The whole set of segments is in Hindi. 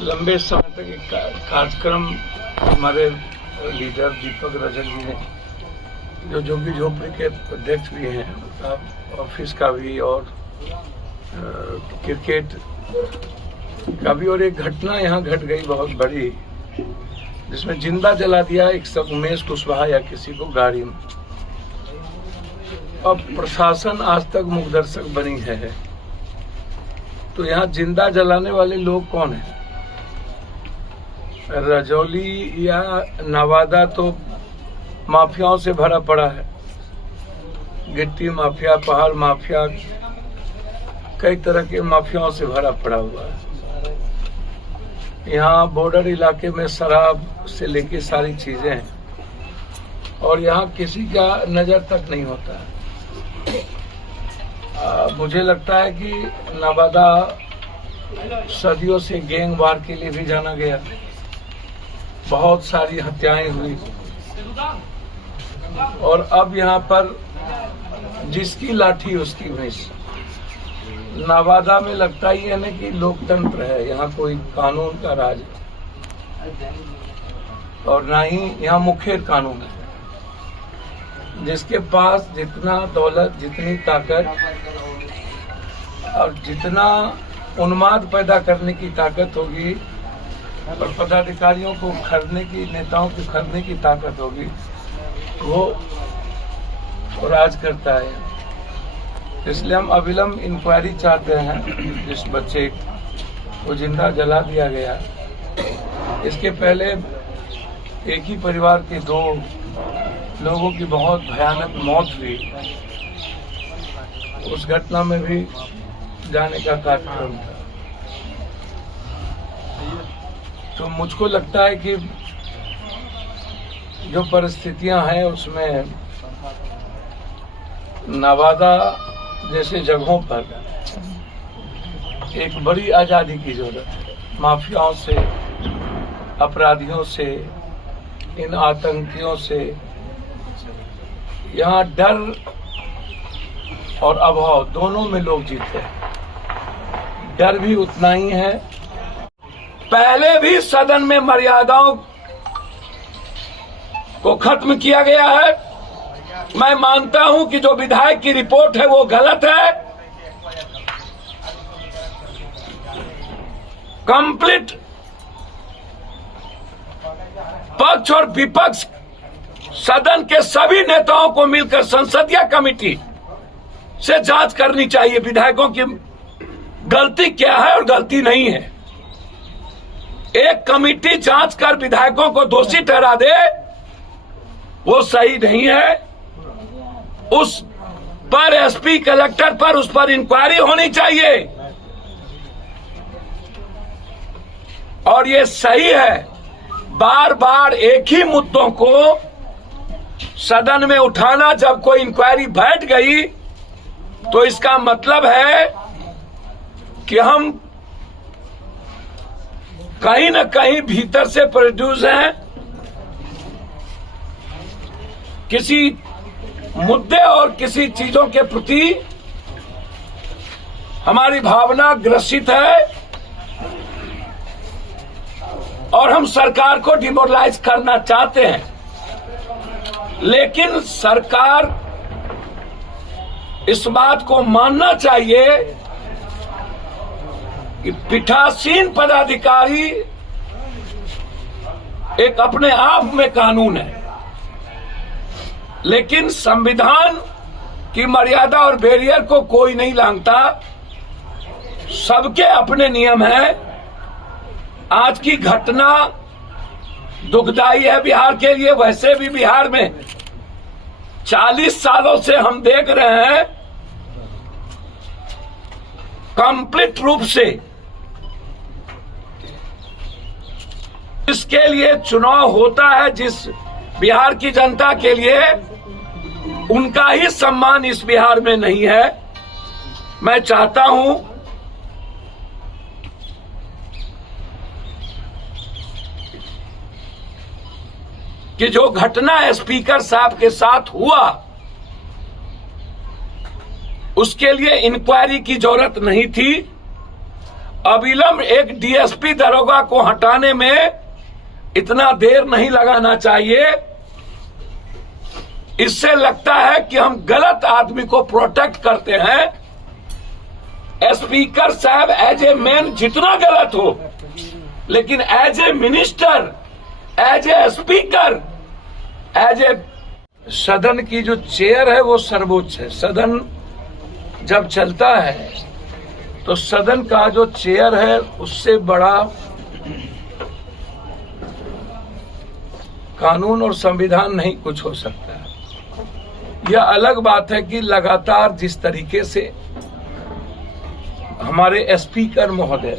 लंबे समय तक एक कार्यक्रम हमारे लीडर दीपक रजक जी ने जो झुग्गी झोपड़ी के अध्यक्ष भी हैं, ऑफिस का भी और क्रिकेट का भी, और एक घटना यहाँ घट गई बहुत बड़ी, जिसमें जिंदा जला दिया एक सब उमेश कुशवाहा या किसी को गाड़ी में। अब प्रशासन आज तक मूकदर्शक बनी है, तो यहाँ जिंदा जलाने वाले लोग कौन हैं? रजौली या नवादा तो माफियाओं से भरा पड़ा है, गिट्टी माफिया, पहाड़ माफिया, कई तरह के माफियाओं से भरा पड़ा हुआ है। यहाँ बॉर्डर इलाके में शराब से लेके सारी चीजें हैं, और यहाँ किसी का नजर तक नहीं होता है। मुझे लगता है कि नवादा सदियों से गैंग वार के लिए भी जाना गया, बहुत सारी हत्याएं हुई, और अब यहाँ पर जिसकी लाठी उसकी भैंस। नवादा में लगता ही है ना कि लोकतंत्र है, यहाँ कोई कानून का राज और ना ही यहाँ मुखेर कानून है। जिसके पास जितना दौलत, जितनी ताकत और जितना उन्माद पैदा करने की ताकत होगी और पदाधिकारियों को खरीदने की, नेताओं को खरीदने की ताकत होगी, वो राज करता है। इसलिए हम अविलंब इंक्वायरी चाहते हैं। जिस बच्चे को जिंदा जला दिया गया, इसके पहले एक ही परिवार के 2 लोगों की बहुत भयानक मौत हुई, उस घटना में भी जाने का कार्यक्रम था। तो मुझको लगता है कि जो परिस्थितियां हैं उसमें नवादा जैसे जगहों पर एक बड़ी आजादी की जरूरत है। माफियाओं से, अपराधियों से, इन आतंकियों से यहाँ डर और अभाव दोनों में लोग जीते हैं। डर भी उतना ही है। पहले भी सदन में मर्यादाओं को खत्म किया गया है। मैं मानता हूं कि जो विधायक की रिपोर्ट है वो गलत है। कंप्लीट पक्ष और विपक्ष, सदन के सभी नेताओं को मिलकर संसदीय कमेटी से जांच करनी चाहिए, विधायकों की गलती क्या है और गलती नहीं है। एक कमेटी जांच कर विधायकों को दोषी ठहरा दे, वो सही नहीं है। उस पर एसपी, कलेक्टर पर उस पर इंक्वायरी होनी चाहिए, और ये सही है। बार बार एक ही मुद्दों को सदन में उठाना, जब कोई इंक्वायरी बैठ गई तो इसका मतलब है कि हम कहीं न कहीं भीतर से प्रोड्यूस हैं, किसी मुद्दे और किसी चीजों के प्रति हमारी भावना ग्रसित है, और हम सरकार को डिमोरलाइज करना चाहते हैं। लेकिन सरकार इस बात को मानना चाहिए कि पीठासीन पदाधिकारी एक अपने आप में कानून है, लेकिन संविधान की मर्यादा और बैरियर को कोई नहीं लांघता। सबके अपने नियम हैं। आज की घटना दुखदाई है बिहार के लिए। वैसे भी बिहार में 40 सालों से हम देख रहे हैं कंप्लीट रूप से जिसके लिए चुनाव होता है, जिस बिहार की जनता के लिए, उनका ही सम्मान इस बिहार में नहीं है। मैं चाहता हूं कि जो घटना स्पीकर साहब के साथ हुआ, उसके लिए इंक्वायरी की जरूरत नहीं थी। अविलंब एक डीएसपी दरोगा को हटाने में इतना देर नहीं लगाना चाहिए। इससे लगता है कि हम गलत आदमी को प्रोटेक्ट करते हैं। स्पीकर साहब एज ए मैन जितना गलत हो, लेकिन as a minister, as a speaker, as a सदन की जो चेयर है वो सर्वोच्च है। सदन जब चलता है तो सदन का जो चेयर है उससे बड़ा कानून और संविधान नहीं कुछ हो सकता है। यह अलग बात है कि लगातार जिस तरीके से हमारे स्पीकर महोदय,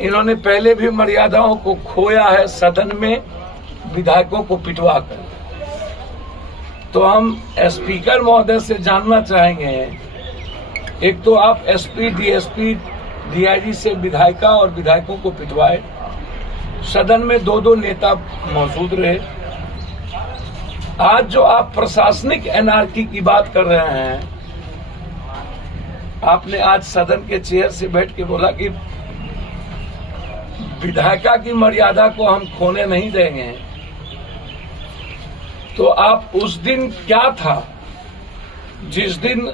इन्होंने पहले भी मर्यादाओं को खोया है सदन में विधायकों को पिटवा कर, तो हम स्पीकर महोदय से जानना चाहेंगे, एक तो आप एसपी, डीएसपी, डीआईजी से विधायिका और विधायकों को पिटवाए, सदन में दो दो नेता मौजूद रहे। आज जो आप प्रशासनिक एनार्की की बात कर रहे हैं, आपने आज सदन के चेयर से बैठ के बोला कि विधायिका की मर्यादा को हम खोने नहीं देंगे। तो आप उस दिन क्या था जिस दिन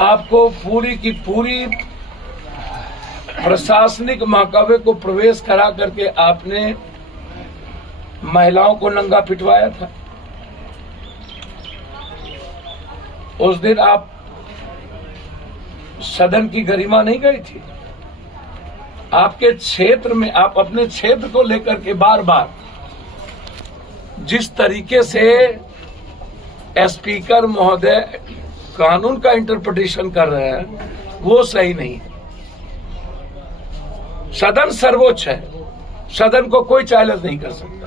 आपको पूरी की पूरी प्रशासनिक महकमे को प्रवेश करा करके आपने महिलाओं को नंगा पिटवाया था? उस दिन आप सदन की गरिमा नहीं गई थी? आपके क्षेत्र में आप अपने क्षेत्र को लेकर के बार बार जिस तरीके से स्पीकर महोदय कानून का इंटरप्रिटेशन कर रहे हैं वो सही नहीं है। सदन सर्वोच्च है, सदन को कोई चैलेंज नहीं कर सकता।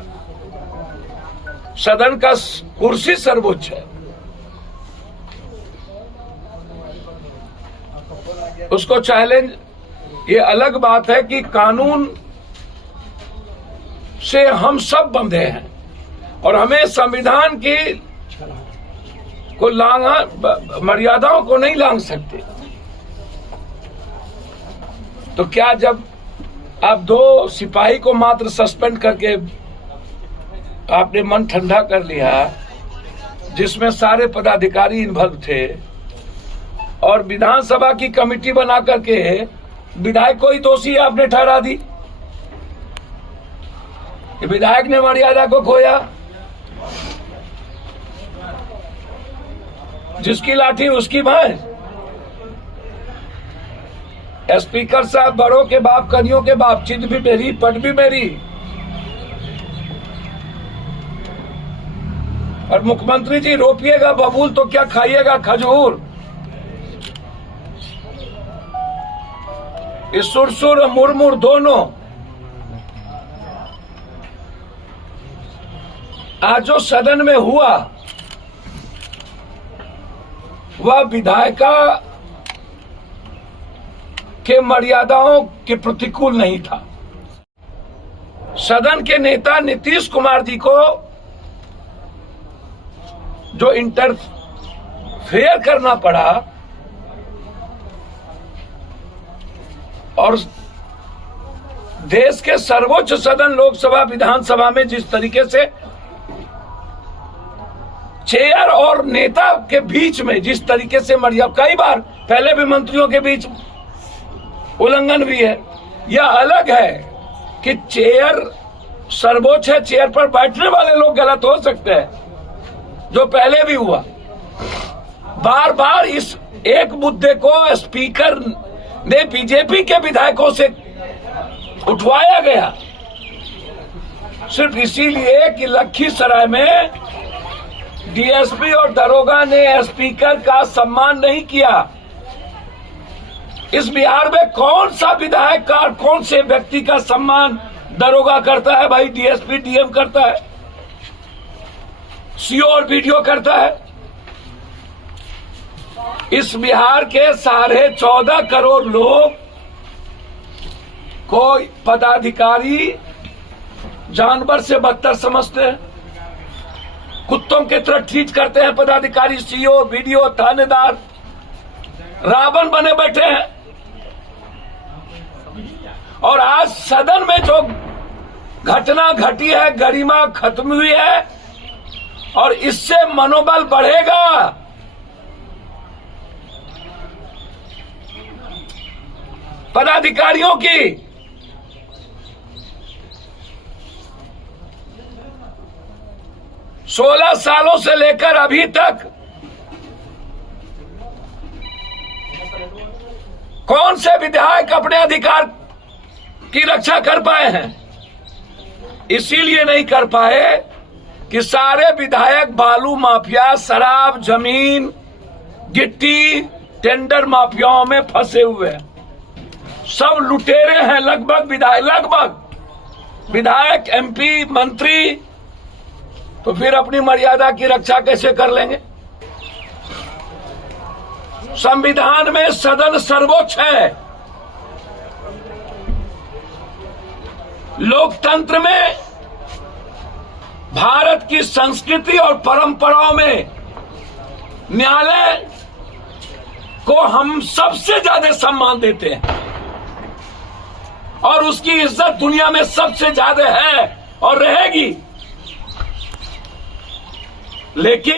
सदन का कुर्सी सर्वोच्च है, उसको चैलेंज, ये अलग बात है कि कानून से हम सब बंधे हैं और हमें संविधान की को मर्यादाओं को नहीं लांघ सकते। तो क्या जब आप दो सिपाही को मात्र सस्पेंड करके आपने मन ठंडा कर लिया, जिसमें सारे पदाधिकारी इन्वॉल्व थे, और विधानसभा की कमेटी बना करके विधायक को ही दोषी आपने ठहरा दी? विधायक ने मर्यादा को खोया, जिसकी लाठी उसकी भैंस। स्पीकर साहब, बड़ों के बाप कनियों के बाप, चित भी मेरी पट भी मेरी। और मुख्यमंत्री जी रोपिएगा बबूल तो क्या खाइएगा खजूर। इस सुरसुर और मुरमुर दोनों आज जो सदन में हुआ वह विधायिका के मर्यादाओं के प्रतिकूल नहीं था। सदन के नेता नीतीश कुमार जी को जो इंटरफेयर करना पड़ा और देश के सर्वोच्च सदन लोकसभा विधानसभा में जिस तरीके से चेयर और नेता के बीच में जिस तरीके से मर्यादा, कई बार पहले भी मंत्रियों के बीच उल्लंघन भी है। यह अलग है कि चेयर सर्वोच्च है, चेयर पर बैठने वाले लोग गलत हो सकते हैं, जो पहले भी हुआ। बार बार इस एक मुद्दे को स्पीकर ने बीजेपी के विधायकों से उठवाया गया सिर्फ इसीलिए कि लखीसराय में डीएसपी और दरोगा ने स्पीकर का सम्मान नहीं किया। इस बिहार में कौन सा विधायक का, कौन से व्यक्ति का सम्मान दरोगा करता है? भाई डीएसपी डीएम करता है, सीओ और बीडीओ करता है। इस बिहार के 14.5 करोड़ लोग को पदाधिकारी जानवर से बदतर समझते हैं, कुत्तों के तरह ट्रीट करते हैं पदाधिकारी, सीओ, बीडीओ, थानेदार रावण बने बैठे हैं। आज सदन में जो घटना घटी है, गरिमा खत्म हुई है और इससे मनोबल बढ़ेगा। पदाधिकारियों की 16 सालों से लेकर अभी तक कौन से विधायक अपने अधिकार की रक्षा कर पाए हैं? इसीलिए नहीं कर पाए कि सारे विधायक बालू माफिया, शराब, जमीन, गिट्टी, टेंडर माफियाओं में फंसे हुए हैं। सब लुटेरे हैं लगभग विधायक, एमपी, मंत्री। तो फिर अपनी मर्यादा की रक्षा कैसे कर लेंगे? संविधान में सदन सर्वोच्च है। लोकतंत्र में, भारत की संस्कृति और परंपराओं में न्यायालय को हम सबसे ज्यादा सम्मान देते हैं और उसकी इज्जत दुनिया में सबसे ज्यादा है और रहेगी। लेकिन